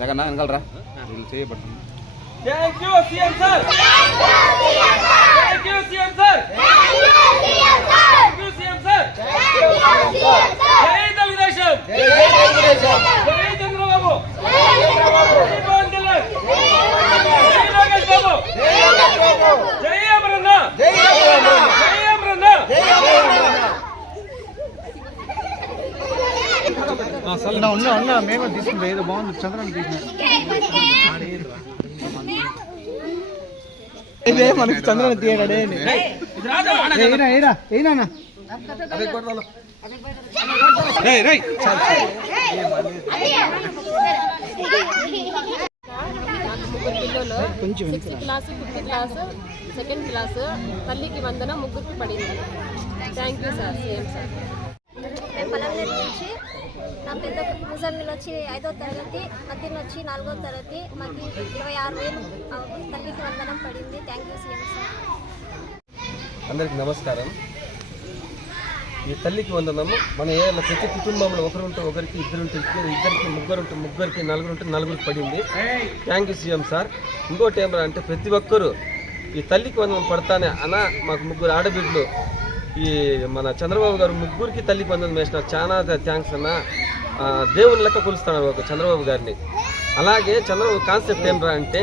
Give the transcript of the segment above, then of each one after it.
లేకన్నా వెనకాలరా వీళ్ళు చేయబడుతుంది. Thank you, CM sir. Thank you, CM sir. Thank you, CM sir. Jai Telugudesam. Jai Chandrababu. Jai Pawan Kalyan. Jai Lokesh Babu. Jai Amaranda. Jai Amaranda. ఉన్నా మేము తీసుకుంటాం. ఏదో బాగుంది చంద్రన్ ఇదే మనకి చంద్రన్ తీయడే కొంచెం 6th class 5th class 2nd class తల్లికి వందనం ముగ్గురికి పడింది. Thank you sir. Same sir. Palamaner నుంచి నా పెద్ద ముసలిని వచ్చి 5వ తరగతి, మధ్యన వచ్చి 4వ తరగతి. మాకు 26,000 తల్లికి వందనం పడింది. Thank you CM sir. అందరికి నమస్కారం. ఈ తల్లికి వందనము మన ఏదైనా ప్రతి కుటుంబంలో ఒకరు ఉంటే ఒకరికి, ఇద్దరు ఉంటే ఇద్దరికి, ముగ్గురు ఉంటే ముగ్గురికి, నలుగురు ఉంటే నలుగురికి పడింది. Thank you CM sir. ఇంకోటి ఏమన్నా అంటే ప్రతి ఒక్కరూ ఈ తల్లికి వందనం పడతానే అన్న మాకు ముగ్గురు ఆడబిడ్డలు ఈ మన చంద్రబాబు గారు ముగ్గురికి తల్లికి వందనం వేసినారు. చాలా థ్యాంక్స్ అన్న. దేవుని లెక్క కొలుస్తున్నారు ఒక చంద్రబాబు గారిని. అలాగే చంద్రబాబు కాన్సెప్ట్ ఏమరా అంటే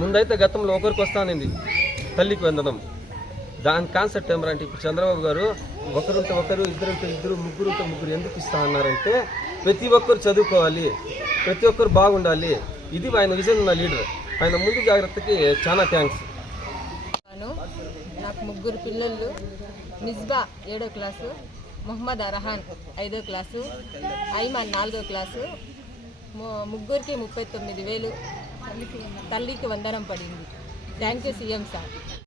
ముందైతే గతంలో ఒకరికి వస్తానండి తల్లికి వందనం. దాని కాన్సెప్ట్ ఏమరా అంటే ఇప్పుడు చంద్రబాబు గారు ఒకరుంటే ఒకరు, ఇద్దరుంటే ఇద్దరు, ముగ్గురుంటే ముగ్గురు ఎందుకు ఇస్తా అన్నారంటే ప్రతి ఒక్కరు చదువుకోవాలి, ప్రతి ఒక్కరు బాగుండాలి. ఇది ఆయన విజన్ ఉన్న లీడర్. ఆయన ముందు జాగ్రత్తకి చాలా థ్యాంక్స్. నాకు ముగ్గురు పిల్లలు. మిస్బా 7వ క్లాసు, మొహమ్మద్ అర్హాన్ 5వ క్లాసు, ఐమాన్ 4వ క్లాసు. ముగ్గురికి 39,000 తల్లికి వందనం పడింది. Thank you CM sir.